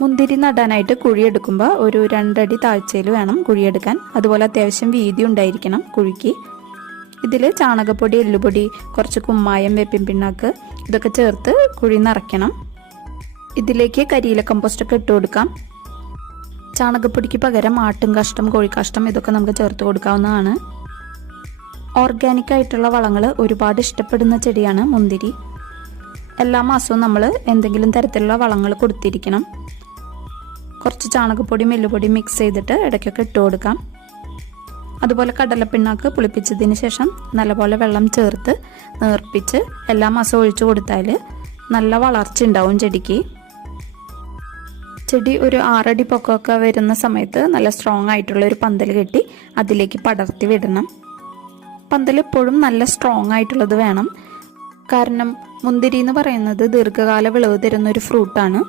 മുന്തിരി നടാനായിട്ട് കുഴിയെടുക്കുമ്പോൾ ഒരു രണ്ടടി താഴ്ചയിൽ വേണം കുഴിയെടുക്കാൻ. അതുപോലെ അത്യാവശ്യം വീതി ഉണ്ടായിരിക്കണം കുഴിക്ക്. ഇതിൽ ചാണകപ്പൊടി എല്ലുപൊടി കുറച്ച് കുമ്മായം വേപ്പിൻ പിണ്ണാക്ക് ഇതൊക്കെ ചേർത്ത് കുഴി നിറയ്ക്കണം. ഇതിലേക്ക് കരിയില കമ്പോസ്റ്റൊക്കെ ഇട്ട് കൊടുക്കാം. ചാണകപ്പൊടിക്ക് പകരം ആട്ടും കഷ്ടം കോഴിക്കാഷ്ടം ഇതൊക്കെ നമുക്ക് ചേർത്ത് കൊടുക്കാവുന്നതാണ്. ഓർഗാനിക് ആയിട്ടുള്ള വളങ്ങൾ ഒരുപാട് ഇഷ്ടപ്പെടുന്ന ചെടിയാണ് മുന്തിരി. എല്ലാ മാസവും നമ്മൾ എന്തെങ്കിലും തരത്തിലുള്ള വളങ്ങൾ കൊടുത്തിരിക്കണം. കുറച്ച് ചാണകപ്പൊടി മെല്ലുപൊടി മിക്സ് ചെയ്തിട്ട് ഇടയ്ക്കൊക്കെ ഇട്ട് കൊടുക്കാം. അതുപോലെ കടലപ്പിണ്ണാക്ക് പുളിപ്പിച്ചതിന് ശേഷം നല്ലപോലെ വെള്ളം ചേർത്ത് നേർപ്പിച്ച് എല്ലാ മാസവും ഒഴിച്ചു കൊടുത്താൽ നല്ല വളർച്ച ഉണ്ടാവും ചെടിക്ക്. ചെടി ഒരു ആറടി പൊക്കമൊക്കെ വരുന്ന സമയത്ത് നല്ല സ്ട്രോങ് ആയിട്ടുള്ള ഒരു പന്തൽ കെട്ടി അതിലേക്ക് പടർത്തി വിടണം. പന്തൽ എപ്പോഴും നല്ല സ്ട്രോങ് ആയിട്ടുള്ളത് വേണം. കാരണം മുന്തിരി എന്ന് പറയുന്നത് ദീർഘകാല വിളവ് തരുന്ന ഒരു ഫ്രൂട്ടാണ്